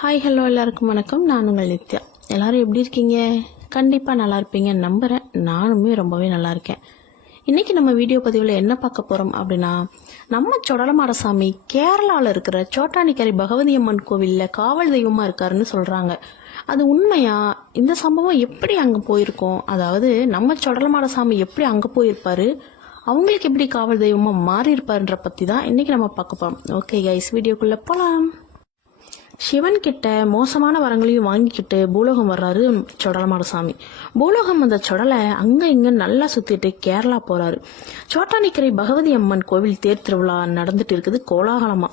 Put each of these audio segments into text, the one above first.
Hi hello எல்லாருக்கும் வணக்கம். நான் உங்கள் நித்யா. எல்லாரும் எப்படி இருக்கீங்க? கண்டிப்பாக நல்லா இருப்பீங்கன்னு நம்புகிறேன். நானுமே ரொம்பவே நல்லா இருக்கேன். இன்றைக்கி நம்ம வீடியோ பதிவில் என்ன பார்க்க போகிறோம் அப்படின்னா, நம்ம சொடலமாடசாமி கேரளாவில் இருக்கிற சோட்டானிக்கரை பகவதி அம்மன் கோவிலில் காவல் தெய்வமாக இருக்காருன்னு சொல்கிறாங்க. அது உண்மையா? இந்த சம்பவம் எப்படி அங்கே போயிருக்கோம்? அதாவது நம்ம சொடலமாடசாமி எப்படி அங்கே போயிருப்பாரு, அவங்களுக்கு எப்படி காவல் தெய்வமாக மாறி இருப்பாருன்ற பற்றி தான் இன்றைக்கி நம்ம பார்க்க போகிறோம். ஓகே கைஸ், வீடியோக்குள்ளே போகலாம். சிவன் கிட்ட மோசமான வரங்களையும் வாங்கிக்கிட்டு பூலோகம் வர்றாரு சொடலமாடசாமி. பூலோகம் அந்த சொடலை அங்க இங்க நல்லா சுத்திட்டு கேரளா போறாரு. சோட்டானிக்கரை பகவதி அம்மன் கோவில் தேர் திருவிழா நடந்துட்டு இருக்குது கோலாகலமா.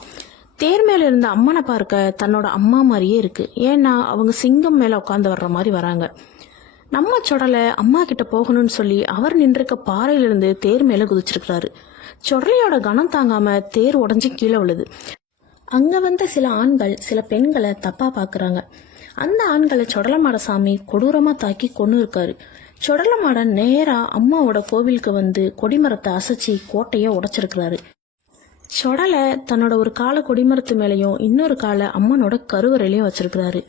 தேர் மேல இருந்த அம்மனை பார்க்க தன்னோட அம்மா மாதிரியே இருக்கு. ஏன்னா அவங்க சிங்கம் மேல உட்காந்து வர்ற மாதிரி வராங்க. நம்ம சொடலை அம்மா கிட்ட போகணும்னு சொல்லி அவர் நின்றுக்க பாறையிலிருந்து தேர் மேல குதிச்சிருக்கிறாரு. சொடலையோட கனம் தாங்காம தேர் உடஞ்சி கீழே விழுது. அங்க வந்த சில ஆண்கள் சில பெண்களை தப்பா பாக்குறாங்க. அந்த ஆண்களை சொடலமாடசாமி கொடூரமா தாக்கி கொன்னு இருக்காரு. சொடலமாடன் நேரா அம்மாவோட கோவிலுக்கு வந்து கொடிமரத்தை அசைச்சி கோட்டைய உடைச்சிருக்கிறாரு. சொடலை தன்னோட ஒரு காலை கொடிமரத்து மேலையும் இன்னொரு காலை அம்மனோட கருவறையிலையும் வச்சிருக்கிறாரு.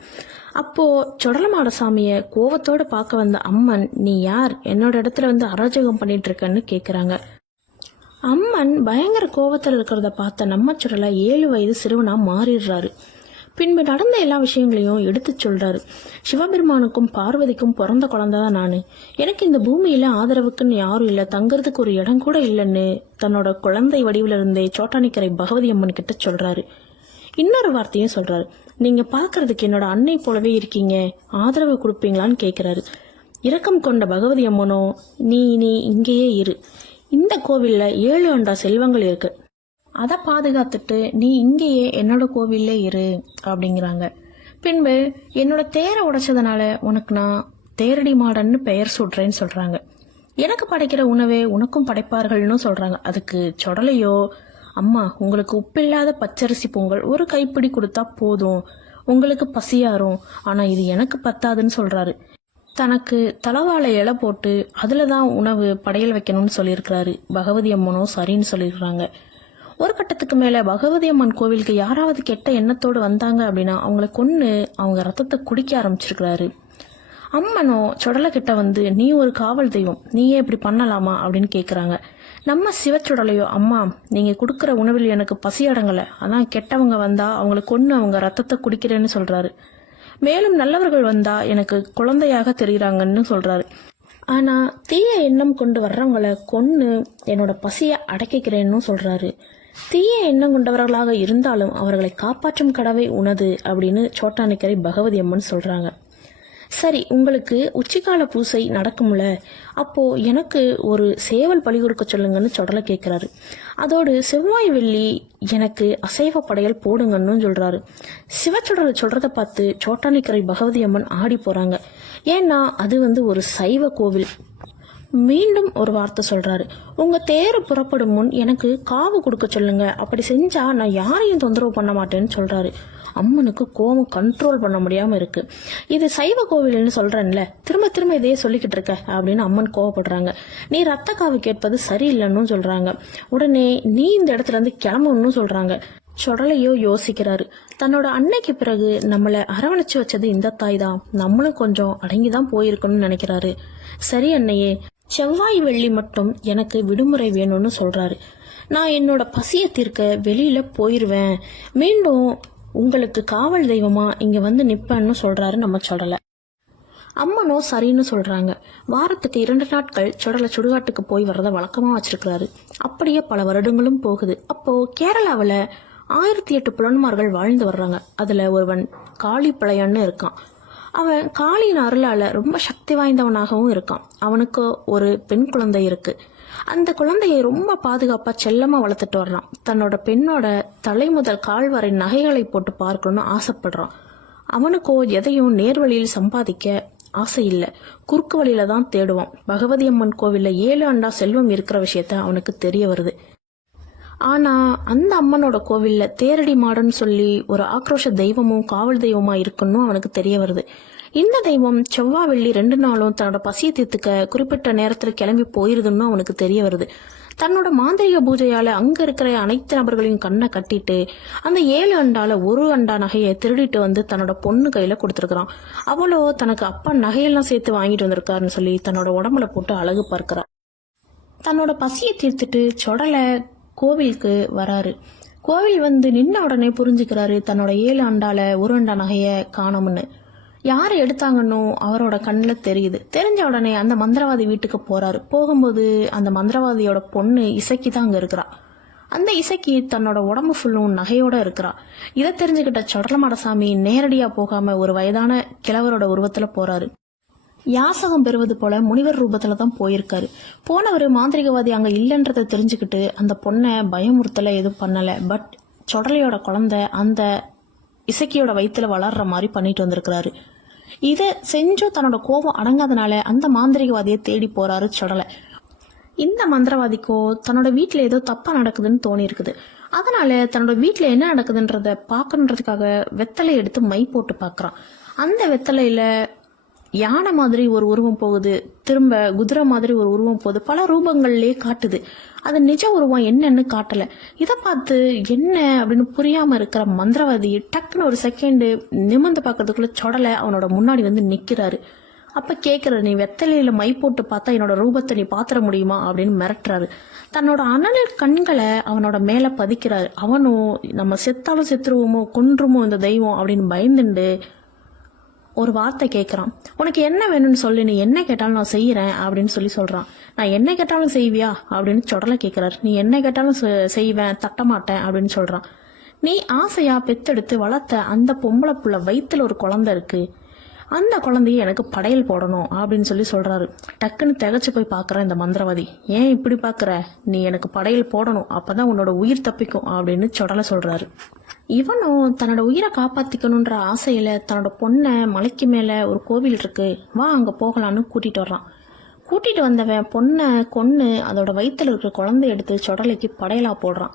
அப்போ சொடலமாடசாமிய கோவத்தோட பார்க்க வந்த அம்மன், நீ யார், என்னோட இடத்துல வந்து அராஜகம் பண்ணிட்டு இருக்கன்னு கேக்குறாங்க. அம்மன் பயங்கர கோபத்தில் இருக்கிறத பார்த்த நம்ம சுடலை 7 வயது சிறுவனா மாறிடுறாரு. பின்பு நடந்த எல்லா விஷயங்களையும் எடுத்து சொல்றாரு. சிவபெருமானுக்கும் பார்வதிக்கும் பிறந்த குழந்தைதான் நானு. எனக்கு இந்த பூமியில ஆதரவுக்குன்னு யாரும் இல்லை, தங்கறதுக்கு ஒரு இடம் கூட இல்லைன்னு தன்னோட குழந்தை வடிவில இருந்தே சோட்டானிக்கரை பகவதி அம்மன் கிட்ட சொல்றாரு. இன்னொரு வார்த்தையும் சொல்றாரு. நீங்க பாக்குறதுக்கு என்னோட அன்னை போலவே இருக்கீங்க, ஆதரவு கொடுப்பீங்களான்னு கேக்குறாரு. இரக்கம் கொண்ட பகவதி அம்மனோ, நீ இங்கேயே இரு, இந்த கோவில்ல 7 அண்டா செல்வங்கள் இருக்கு, அதை பாதுகாத்துட்டு நீ இங்கேயே என்னோட கோவில்ல இரு அப்படிங்கிறாங்க. பின்பு என்னோட தேரை உடைச்சதுனால உனக்கு நான் தேரடி மாடன்னு பெயர் சுடுறேன்னு சொல்றாங்க. எனக்கு படைக்கிற உணவே உனக்கும் படைப்பார்கள்னு சொல்றாங்க. அதுக்கு சொடலையோ, அம்மா உங்களுக்கு உப்பில்லாத பச்சரிசி பொங்கல் ஒரு கைப்பிடி கொடுத்தா போதும், உங்களுக்கு பசியாரும், ஆனா இது எனக்கு பத்தாதுன்னு சொல்றாரு. தனக்கு தலவாழை இலை போட்டு அதுலதான் உணவு படையல் வைக்கணும்னு சொல்லியிருக்கிறாரு. பகவதி அம்மனோ சரின்னு சொல்லியிருக்கிறாங்க. ஒரு கட்டத்துக்கு மேல பகவதி அம்மன் கோவிலுக்கு யாராவது கெட்ட எண்ணத்தோடு வந்தாங்க அப்படின்னா அவங்களை கொன்னு அவங்க ரத்தத்தை குடிக்க ஆரம்பிச்சிருக்கிறாரு. அம்மனோ சொடலை கிட்ட வந்து, நீ ஒரு காவல் தெய்வம், நீயே இப்படி பண்ணலாமா அப்படின்னு கேக்குறாங்க. நம்ம சிவச்சுடலையோ, அம்மா நீங்க கொடுக்கற உணவில் எனக்கு பசி அடங்கல, அதான் கெட்டவங்க வந்தா அவங்களை கொன்னு அவங்க ரத்தத்தை குடிக்கிறேன்னு சொல்றாரு. மேலும் நல்லவர்கள் வந்தா எனக்கு குழந்தையாக தெரியுறாங்கன்னு சொல்றாரு. ஆனா தீய எண்ணம் கொண்டு வர்றவங்களை கொன்னு என்னோட பசிய அடக்கிக்கிறேன்னு சொல்றாரு. தீய எண்ணம் கொண்டவர்களாக இருந்தாலும் அவர்களை காப்பாற்றும் கடவை உனது அப்படின்னு சோட்டானிக்கரை பகவதி அம்மன் சொல்றாங்க. சரி, உங்களுக்கு உச்சிக்கால பூசை நடக்கும்ல, அப்போ எனக்கு ஒரு சேவல் பலி கொடுக்க சொல்லுங்கன்னு சொடலை கேட்கிறாரு. அதோடு செவ்வாய் வெள்ளி எனக்கு அசைவ படையல் போடுங்கன்னு சொல்றாரு. சிவச்சுடலை சொல்றதை பார்த்து சோட்டானிக்கரை பகவதி அம்மன் ஆடி போறாங்க. ஏன்னா அது ஒரு சைவ கோவில். மீண்டும் ஒரு வார்த்தை சொல்றாரு. உங்க தேர் புறப்படும் முன் எனக்கு காவு கொடுக்க சொல்லுங்க, அப்படி செஞ்சா நான் யாரையும் தொந்தரவு பண்ண மாட்டேன்னு சொல்றாரு. அம்மனுக்கு கோபம் கண்ட்ரோல் பண்ண முடியாம இருக்கு. இது சைவ கோவில்னு சொல்றேன்ல, திரும்ப திரும்ப இதையே சொல்லிக்கிட்டு இருக்க அப்படின்னு அம்மன் கோவப்படுறாங்க. நீ ரத்த காவு கேட்பது சரியில்லைன்னு சொல்றாங்க. உடனே நீ இந்த இடத்துல இருந்து கிளம்பணும்னு சொல்றாங்க. சொடலையோ யோசிக்கிறாரு. தன்னோட அன்னைக்கு பிறகு நம்மளை அரவணைச்சு வச்சது இந்த தாய் தான், நம்மளும் கொஞ்சம் அடங்கிதான் போயிருக்கணும்னு நினைக்கிறாரு. சரி அன்னையே, செவ்வாய் வெள்ளி மட்டும் எனக்கு விடுமுறை வேணும்னு சொல்றாரு. நான் என்னோட பசியை தீர்க்க வெளியில போயிருவேன், மீண்டும் உங்களுக்கு காவல் தெய்வமா இங்க வந்து நிப்பேன்னு சொல்றாரு நம்ம சொடலை. அம்மனோ சரின்னு சொல்றாங்க. வாரத்துக்கு 2 நாட்கள் சொடலை சுடுகாட்டுக்கு போய் வர்றத வழக்கமா வச்சிருக்கிறாரு. அப்படியே பல வருடங்களும் போகுது. அப்போ கேரளாவில 1008 புலன்மார்கள் வாழ்ந்து வர்றாங்க. அதுல ஒருவன் காளி பழையன்னு இருக்கான். அவன் காளியின் அருளால ரொம்ப சக்தி வாய்ந்தவனாகவும் இருக்கான். அவனுக்கு ஒரு பெண் குழந்தை இருக்கு. அந்த குழந்தையை ரொம்ப பாதுகாப்பா செல்லமா வளர்த்துட்டு வர்றான். தன்னோட பெண்ணோட தலை முதல் கால் வரை நகைகளை போட்டு பார்க்கணும்னு ஆசைப்படுறான். அவனுக்கோ எதையும் நேர்வழியில் சம்பாதிக்க ஆசை இல்லை, குறுக்கு வழியில தான் தேடுவான். பகவதி அம்மன் கோவில்ல 7 அண்டா செல்வம் இருக்கிற விஷயத்த அவனுக்கு தெரிய வருது. ஆனா அந்த அம்மனோட கோவில்ல தேரடி மாடன்னு சொல்லி ஒரு ஆக்ரோஷ தெய்வமும் காவல் தெய்வமா இருக்குன்னு அவனுக்கு தெரிய வருது. இந்த தெய்வம் செவ்வாய் வெள்ளி 2 நாளும் தன்னோட பசியை தீர்த்துக்க குறிப்பிட்ட நேரத்துல கிளம்பி போயிருதுன்னு அவனுக்கு தெரிய வருது. தன்னோட மாந்திரிக பூஜையால அங்க இருக்கிற அனைத்து நபர்களையும் கண்ணை கட்டிட்டு அந்த 7 அண்டால ஒரு அண்டா நகையை திருடிட்டு வந்து தன்னோட பொண்ணு கையில கொடுத்துருக்கான். அவளோ தனக்கு அப்பா நகையெல்லாம் சேர்த்து வாங்கிட்டு வந்திருக்காருன்னு சொல்லி தன்னோட உடம்புல போட்டு அழகு பார்க்கிறா. தன்னோட பசியை தீர்த்துட்டு சொடலை கோவிலுக்கு வராரு. கோவில் வந்து நின்ன உடனே புரிஞ்சுக்கிறாரு தன்னோட 7 அண்டால ஒரு அண்டா நகைய காணோம்னு. யாரு எடுத்தாங்கன்னு அவரோட கண்ணில் தெரியுது. தெரிஞ்ச உடனே அந்த மந்திரவாதி வீட்டுக்கு போறாரு. போகும்போது அந்த மந்திரவாதியோட பொண்ணு இசக்கி தான் அங்க இருக்கிறா. அந்த இசக்கி தன்னோட உடம்பு ஃபுல்லும் நகையோட இருக்கிறா. இதை தெரிஞ்சுக்கிட்ட சொடலமாடசாமி நேரடியா போகாம ஒரு வயதான கிழவரோட உருவத்துல போறாரு. யாசகம் பெறுவது போல முனிவர் ரூபத்துல தான் போயிருக்காரு. போனவர் மாந்திரிகவாதி அங்க இல்லைன்றதை தெரிஞ்சுக்கிட்டு அந்த பொண்ணை பயமுறுத்தல எதுவும் பண்ணல. பட் சொடலையோட குழந்தை அந்த இசக்கியோட வயிற்றுல வளர்ற மாதிரி பண்ணிட்டு வந்திருக்கிறாரு. இதை செஞ்சும் தன்னோட கோபம் அடங்காதனால அந்த மாந்திரிகவாதியை தேடி போறாரு சொடலை. இந்த மந்திரவாதிக்கோ தன்னோட வீட்டுல ஏதோ தப்பா நடக்குதுன்னு தோணி இருக்குது. அதனால தன்னோட வீட்டுல என்ன நடக்குதுன்றத பாக்கணுன்றதுக்காக வெத்தலை எடுத்து மை போட்டு பாக்குறான். அந்த வெத்தலையில யானை மாதிரி ஒரு உருவம் போகுது, திரும்ப குதிரை மாதிரி ஒரு உருவம் போகுது, பல ரூபங்கள்லயே காட்டுது. அது நிஜ உருவம் என்னன்னு காட்டல. இதை பார்த்து என்ன அப்படின்னு புரியாம இருக்கிற மந்திரவாதி டக்குன்னு ஒரு செகண்ட் நிமிர்ந்து பார்க்கறதுக்குள்ள சொடலை அவனோட முன்னாடி வந்து நிக்கிறாரு. அப்ப கேக்குறாரு, நீ வெத்தலையில மை போட்டு பார்த்தா என்னோட ரூபத்தை நீ பாத்திர முடியுமா அப்படின்னு மிரட்டுறாரு. தன்னோட அனல் கண்களை அவனோட மேல பதிக்கிறாரு. அவனும் நம்ம செத்தாலும் செத்துருவோமோ கொன்றுமோ இந்த தெய்வம் அப்படின்னு பயந்துண்டு ஒரு வார்த்தை கேட்கறான். உனக்கு என்ன வேணும்னு சொல்லி, நீ என்ன கேட்டாலும் நான் செய்யறேன் அப்படின்னு சொல்றான். நான் என்ன கேட்டாலும் செய்வியா அப்படின்னு சொடலை கேட்கிறாரு. நீ என்ன கேட்டாலும் செய்வேன், தட்டமாட்டேன் அப்படின்னு சொல்றான். நீ ஆசையா பெத்தெடுத்து வளர்த்த அந்த பொம்பளை புள்ள வயிற்றுல ஒரு குழந்தை இருக்கு, அந்த குழந்தைய எனக்கு படையல் போடணும் அப்படின்னு சொல்றாரு. டக்குன்னு திகச்சு போய் பாக்குற இந்த மந்திரவாதி. ஏன் இப்படி பாக்குற, நீ எனக்கு படையல் போடணும், அப்பதான் உன்னோட உயிர் தப்பிக்கும் அப்படின்னு சொடலை சொல்றாரு. இவனும் தன்னோட உயிரை காப்பாத்திக்கணும்ன்ற ஆசையில தன்னோட பொண்ணை மலைக்கு மேல ஒரு கோவில் இருக்கு, வா அங்க போகலான்னு கூட்டிட்டு வர்றான். கூட்டிட்டு வந்தவன் பொண்ணை கொன்னு அதோட வயிற்றுல இருக்கிற குழந்தை எடுத்து சொடலைக்கு படையலா போடுறான்.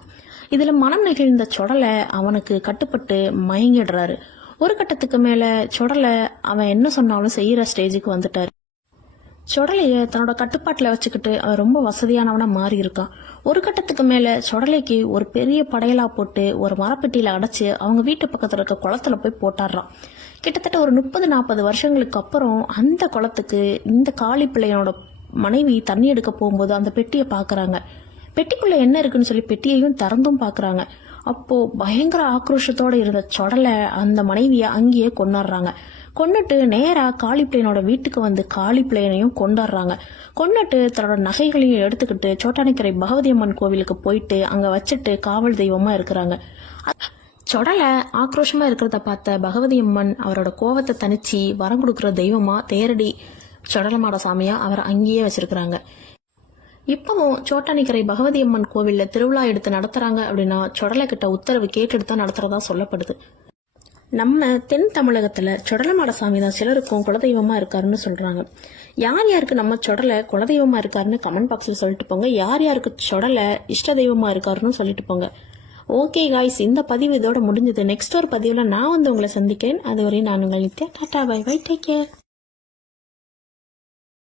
இதுல மனம் நெகிழ்ந்த சொடலை அவனுக்கு கட்டுப்பட்டு மயங்கிடுறாரு. ஒரு கட்டத்துக்கு மேல சொடலை அவன் என்ன சொன்னாலும் செய்யற ஸ்டேஜுக்கு வந்துட்டாரு. சொடலைய தன்னோட கட்டுப்பாட்டுல வச்சுக்கிட்டு அவன் ரொம்ப வசதியானவனா மாறி இருக்கான். ஒரு கட்டத்துக்கு மேல சொடலைக்கு ஒரு பெரிய படையலா போட்டு ஒரு மரப்பெட்டியில அடைச்சு அவங்க வீட்டு பக்கத்துல இருக்க குளத்துல போய் போட்டாடுறான். கிட்டத்தட்ட ஒரு 30-40 வருஷங்களுக்கு அப்புறம் அந்த குளத்துக்கு இந்த காளி பிள்ளையனோட மனைவி தண்ணி எடுக்க போகும்போது அந்த பெட்டியை பாக்குறாங்க. பெட்டிக்குள்ள என்ன இருக்குன்னு சொல்லி பெட்டியையும் திறந்தும் பாக்குறாங்க. அப்போ பயங்கர ஆக்ரோஷத்தோட இருந்த சொடலை அந்த மனைவிய அங்கேயே கொண்டாடுறாங்க. கொண்டுட்டு நேரா காளி பிள்ளையனோட வீட்டுக்கு வந்து காளி பிள்ளையனையும் கொண்டாடுறாங்க. கொண்டுட்டு தன்னோட நகைகளையும் எடுத்துக்கிட்டு சோட்டானிக்கரை பகவதி அம்மன் கோவிலுக்கு போயிட்டு அங்க வச்சுட்டு காவல் தெய்வமா இருக்கிறாங்க. சொடலை ஆக்ரோஷமா இருக்கிறத பார்த்த பகவதி அம்மன் அவரோட கோவத்தை தனிச்சு வரம் கொடுக்குற தெய்வமா தேரடி சொடலமாட சாமியா அவரை அங்கேயே வச்சிருக்கிறாங்க. இப்பவும் சோட்டானிக்கரை பகவதி அம்மன் கோவில்ல திருவிழா எடுத்து நடத்துறாங்க அப்படின்னா சொடலை கிட்ட உத்தரவு கேட்டுட்டு தான் நடத்துறதா சொல்லப்படுது. நம்ம தென் தமிழகத்துல சொடலமாட சாமி தான் சிலருக்கும் குலதெய்வமா இருக்காருன்னு சொல்றாங்க. யார் யாருக்கு நம்ம சொடலை குலதெய்வமா இருக்காருன்னு கமெண்ட் பாக்ஸ்ல சொல்லிட்டு போங்க. யார் யாருக்கு சொடலை இஷ்ட தெய்வமா இருக்காருன்னு சொல்லிட்டு போங்க. ஓகே காய்ஸ், இந்த பதிவு இதோட முடிஞ்சது. நெக்ஸ்ட் ஒரு பதிவுல நான் வந்து உங்களை சந்திக்கிறேன். அதுவரை நான் உங்கள் Nithya. Tata, bye bye, take care.